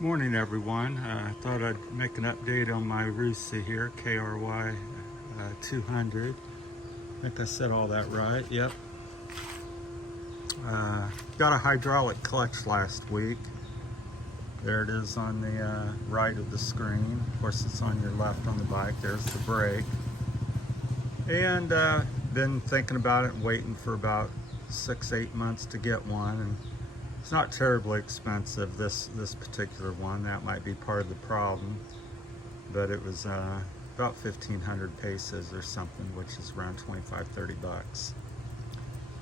Morning everyone. I thought I'd make an update on my Rusi here, KRY 200. I think I said all that right. Yep. Got a hydraulic clutch last week. There it is on the right of the screen. Of course, it's on your left on the bike. There's the brake. And been thinking about it and waiting for about 6-8 months to get one. And it's not terribly expensive, this particular one. That might be part of the problem. But it was about 1,500 pesos or something, which is around 25-30 bucks,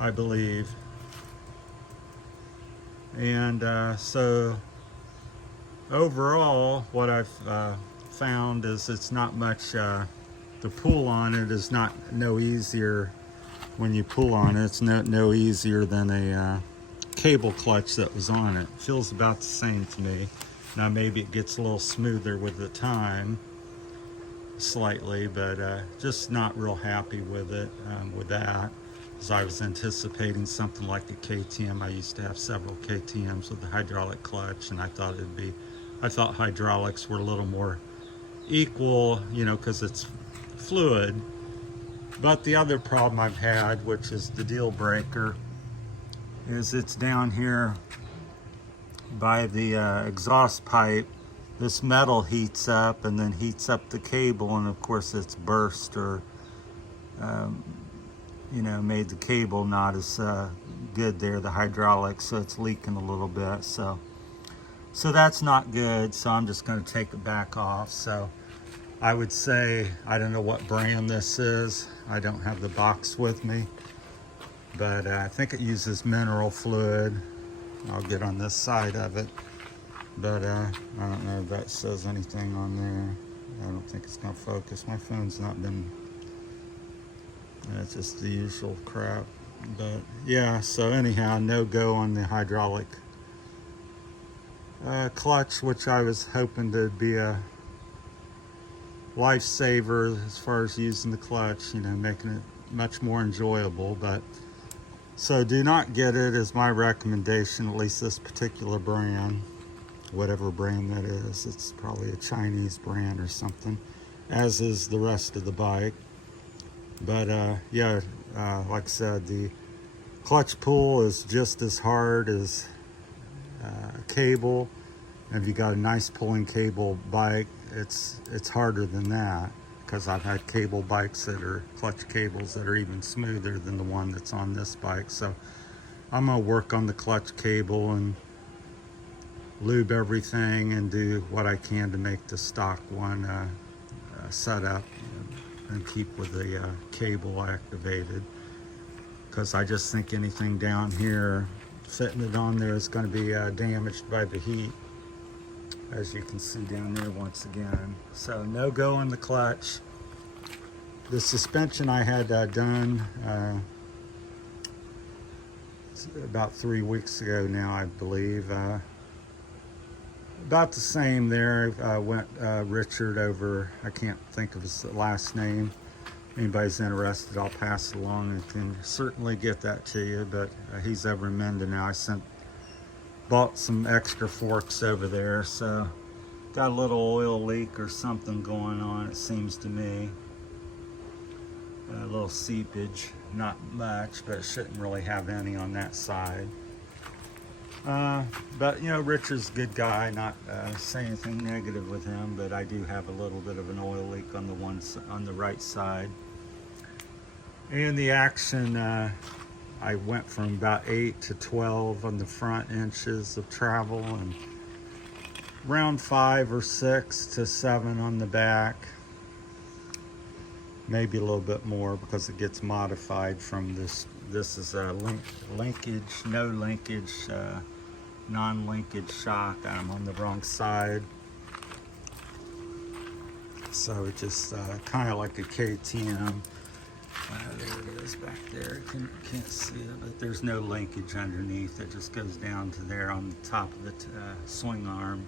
I believe. And so overall, what I've found is it's not much, the pull on it is no easier when you pull on it. It's no easier than a cable clutch that was on it. Feels about the same to me. Now maybe it gets a little smoother with the time, slightly, but just not real happy with it with that. As I was anticipating something like a KTM. I used to have several KTMs with the hydraulic clutch, and I thought hydraulics were a little more equal, because it's fluid. But the other problem I've had, which is the deal breaker, is it's down here by the exhaust pipe. This metal heats up and then heats up the cable, and of course it's burst or made the cable not as good there, the hydraulics, so it's leaking a little bit. So that's not good. So I'm just going to take it back off. So I would say, I don't know what brand this is. I don't have the box with me, but I think it uses mineral fluid. I'll get on this side of it, but I don't know if that says anything on there. I don't think it's going to focus. My phone's not been, it's just the usual crap. But yeah, so anyhow, no go on the hydraulic clutch, which I was hoping to be a lifesaver as far as using the clutch, making it much more enjoyable. But so do not get it, is my recommendation, at least this particular brand, whatever brand that is. It's probably a Chinese brand or something, as is the rest of the bike. But yeah, like I said, the clutch pull is just as hard as a cable. And if you got a nice pulling cable bike, it's harder than that, because I've had cable bikes that are clutch cables that are even smoother than the one that's on this bike. So I'm gonna work on the clutch cable and lube everything and do what I can to make the stock one set up and keep with the cable activated, because I just think anything down here fitting it on there is going to be damaged by the heat, as you can see down there once again. So no go on the clutch. The suspension I had done about 3 weeks ago now, I believe. About the same there. Went Richard over, I can't think of his last name. Anybody's interested, I'll pass it along and can certainly get that to you. But he's over in Menda now. Bought some extra forks over there, so got a little oil leak or something going on, it seems to me. A little seepage, not much, but it shouldn't really have any on that side. But Richard's a good guy, not saying anything negative with him, but I do have a little bit of an oil leak on the right side. And the action, I went from about 8 to 12 on the front inches of travel, and around 5 or 6 to 7 on the back. Maybe a little bit more, because it gets modified from this. This is a linkage, no linkage, non-linkage shock. I'm on the wrong side, so it just kind of like a KTM. There it is back there. Can't see it, but there's no linkage underneath. It just goes down to there on the top of the swing arm.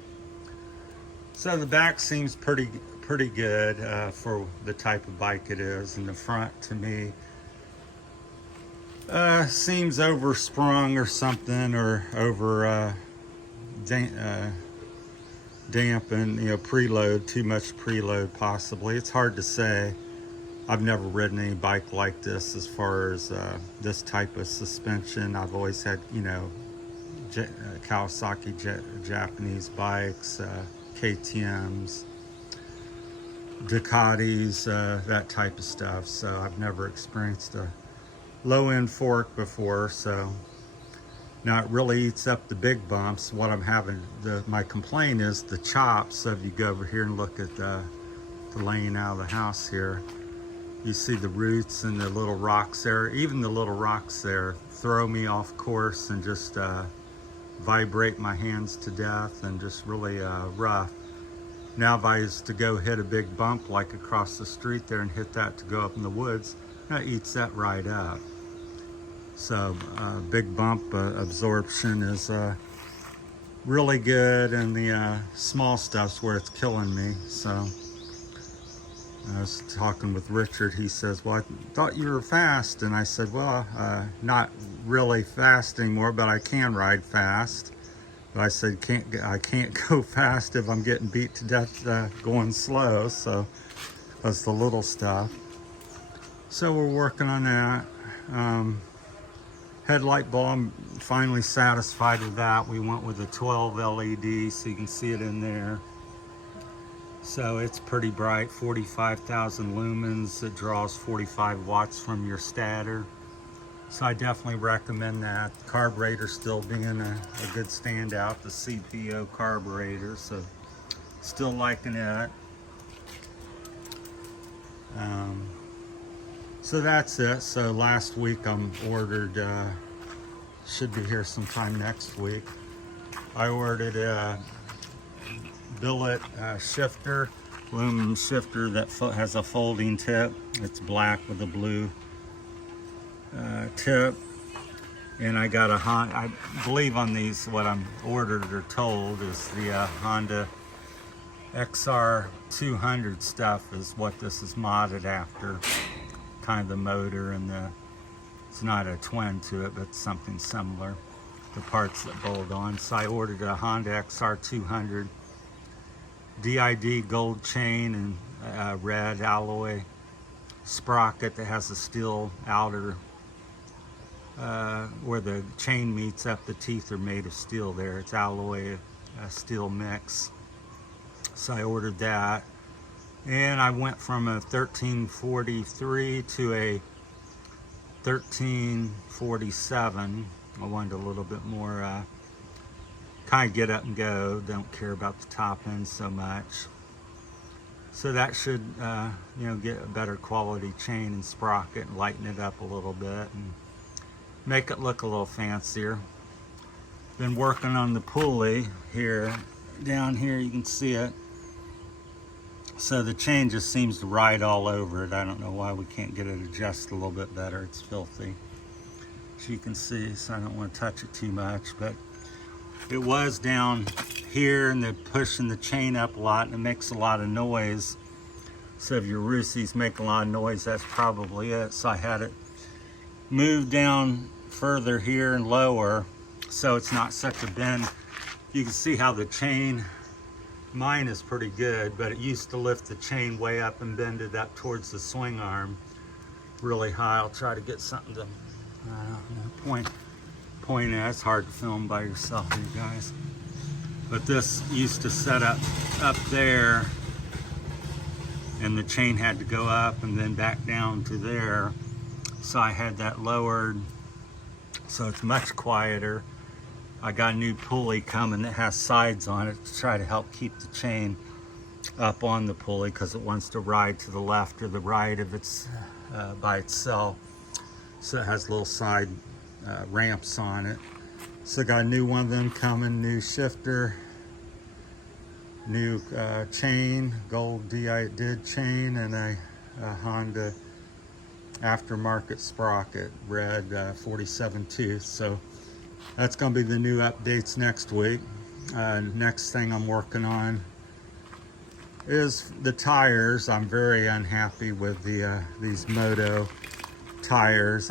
So the back seems pretty good for the type of bike it is, and the front, to me, seems oversprung or something, or over dampen, preload, too much preload possibly. It's hard to say. I've never ridden any bike like this as far as this type of suspension. I've always had, Kawasaki Japanese bikes, KTMs, Ducatis, that type of stuff. So I've never experienced a low end fork before. So now it really eats up the big bumps. What I'm having, my complaint is the chops. So if you go over here and look at the laying out of the house here, you see the roots and the little rocks there. Even the little rocks there throw me off course and just vibrate my hands to death, and just really rough. Now if I was to go hit a big bump like across the street there and hit that to go up in the woods, that eats that right up. So big bump absorption is really good, and the small stuff's where it's killing me. So I was talking with Richard. He says, well, I thought you were fast. And I said, well, not really fast anymore, but I can ride fast. But I said, I can't go fast if I'm getting beat to death going slow. So that's the little stuff. So we're working on that. Headlight bulb, I'm finally satisfied with that. We went with a 12 LED, so you can see it in there. So it's pretty bright, 45,000 lumens. It draws 45 watts from your stator. So I definitely recommend that. The carburetor still being a good standout, the CPO carburetor, so still liking it. So that's it. So last week I'm ordered, should be here sometime next week. I ordered a billet shifter, aluminum shifter that has a folding tip. It's black with a blue tip. And I got a Honda, I believe on these, what I'm ordered or told is the Honda XR 200 stuff is what this is modded after. Kind of the motor and it's not a twin to it, but something similar. The parts that bolt on. So I ordered a Honda XR 200 DID gold chain and red alloy sprocket that has a steel outer where the chain meets up. The teeth are made of steel there. It's alloy steel mix. So I ordered that. And I went from a 1343 to a 1347. I wanted a little bit more kind of get up and go. Don't care about the top end so much. So that should get a better quality chain and sprocket and lighten it up a little bit and make it look a little fancier. Been working on the pulley here. Down here you can see it. So the chain just seems to ride all over it. I don't know why we can't get it adjusted a little bit better. It's filthy, as you can see, so I don't want to touch it too much. But it was down here and they're pushing the chain up a lot and it makes a lot of noise. So if your Rusi's make a lot of noise, that's probably it. So I had it moved down further here and lower so it's not such a bend. You can see how the chain, mine is pretty good, but it used to lift the chain way up and bend it up towards the swing arm really high. I'll try to get something to point at. It's hard to film by yourself, you guys. But this used to set up there, and the chain had to go up and then back down to there. So I had that lowered, so it's much quieter. I got a new pulley coming that has sides on it to try to help keep the chain up on the pulley because it wants to ride to the left or the right if it's by itself. So it has little side ramps on it. So I got a new one of them coming, new shifter, new chain, gold DID chain, and a Honda aftermarket sprocket, red 47 tooth. So that's going to be the new updates next week. Next thing I'm working on is the tires. I'm very unhappy with these Moto tires.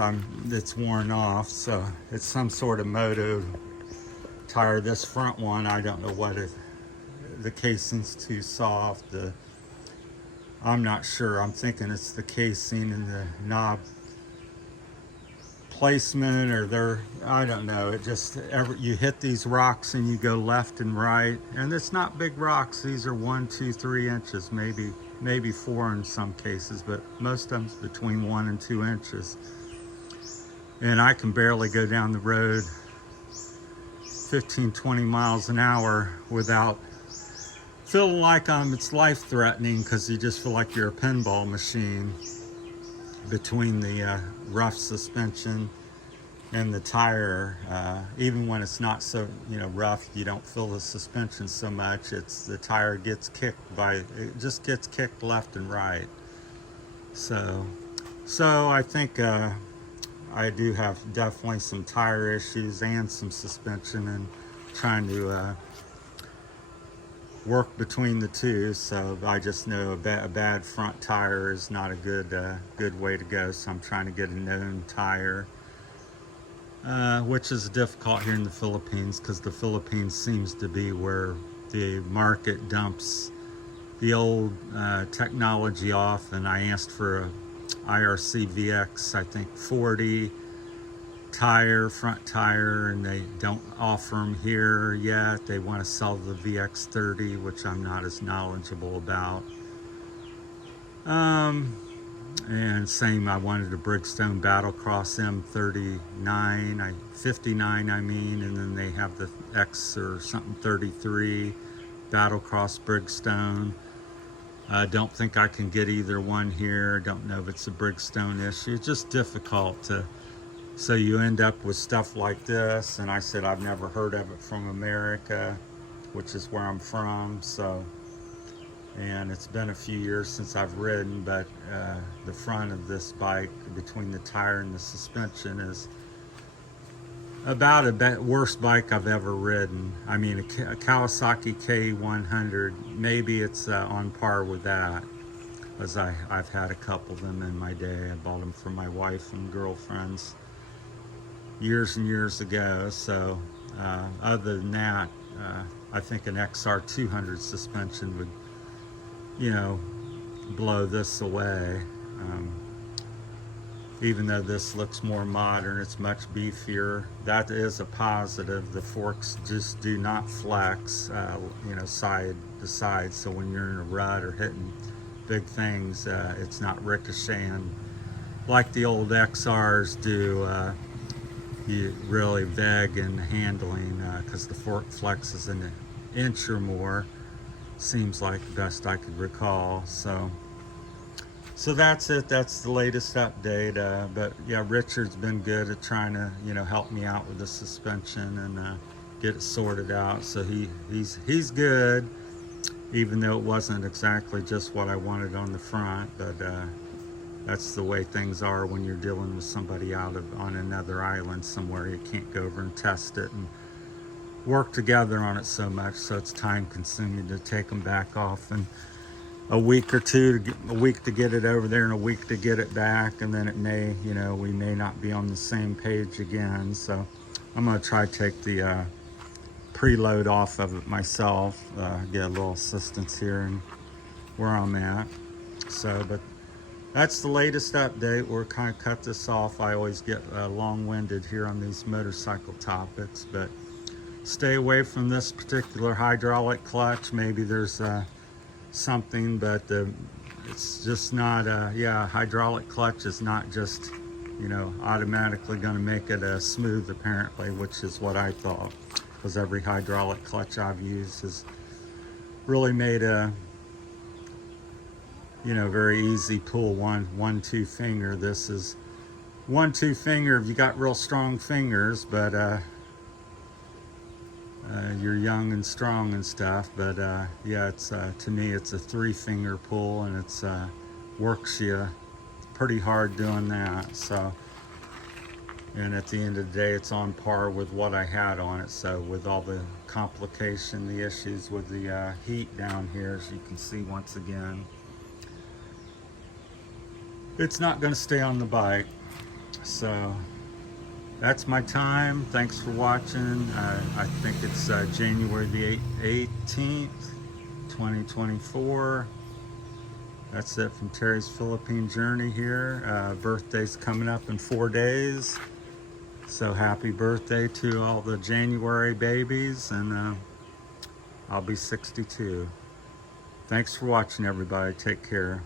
It's worn off, so it's some sort of Moto tire. This front one, I don't know what the casing's too soft. I'm not sure. I'm thinking it's the casing and the knob placement, or I don't know. It just, you hit these rocks and you go left and right, and it's not big rocks. These are 1, 2, 3 inches, maybe 4 in some cases, but most of them's between 1 and 2 inches. And I can barely go down the road 15, 20 miles an hour without feeling like it's life-threatening, because you just feel like you're a pinball machine between the rough suspension and the tire. Even when it's not so rough, you don't feel the suspension so much. It's the tire gets kicked it just gets kicked left and right. So I think I do have definitely some tire issues and some suspension, and trying to work between the two. So I just know a bad front tire is not a good way to go. So I'm trying to get a known tire, which is difficult here in the Philippines, because the Philippines seems to be where the market dumps the old technology off. And I asked for a IRC VX, I think 40 front tire, and they don't offer them here yet. They want to sell the VX30, which I'm not as knowledgeable about. And same, I wanted a Bridgestone Battlecross M39, 59 I mean, and then they have the X or something 33 Battlecross Bridgestone. I don't think I can get either one here. Don't know if it's a Bridgestone issue. It's just difficult so you end up with stuff like this. And I said I've never heard of it from America, which is where I'm from. And it's been a few years since I've ridden, but the front of this bike, between the tire and the suspension, is about the worst bike I've ever ridden. I mean, a Kawasaki K100, maybe it's on par with that, as I've had a couple of them in my day. I bought them for my wife and girlfriends years and years ago. So other than that, I think an XR200 suspension would, blow this away. Even though this looks more modern, it's much beefier. That is a positive. The forks just do not flex, side to side. So when you're in a rut or hitting big things, it's not ricocheting like the old XRs do. You really veg in handling, because the fork flexes an inch or more. Seems like, best I could recall. So that's it. That's the latest update. But yeah, Richard's been good at trying to, help me out with the suspension and get it sorted out. So he's good, even though it wasn't exactly just what I wanted on the front. But that's the way things are when you're dealing with somebody on another island somewhere. You can't go over and test it and work together on it so much. So it's time consuming to take them back off, and a week to get it over there, and a week to get it back, and then it may, we may not be on the same page again. So I'm gonna try to take the preload off of it myself, get a little assistance here and where I'm at. So, but that's the latest update. We're kind of cut this off. I always get long-winded here on these motorcycle topics, but stay away from this particular hydraulic clutch. Maybe there's something, but it's just not hydraulic clutch is not just automatically going to make it smooth, apparently, which is what I thought, because every hydraulic clutch I've used has really made a very easy pull, 1-2 finger. This is 1-2 finger if you got real strong fingers, but you're young and strong and stuff. But yeah, it's to me it's a 3-finger pull, and it's works you pretty hard doing that. So, and at the end of the day, it's on par with what I had on it. So with all the complication, the issues with the heat down here, as you can see once again, it's not going to stay on the bike. So that's my time. Thanks for watching. I think it's January the 18th. 2024. That's it from Terry's Philippine Journey here. Birthday's coming up in 4 days. So happy birthday to all the January babies, and I'll be 62. Thanks for watching, everybody. Take care.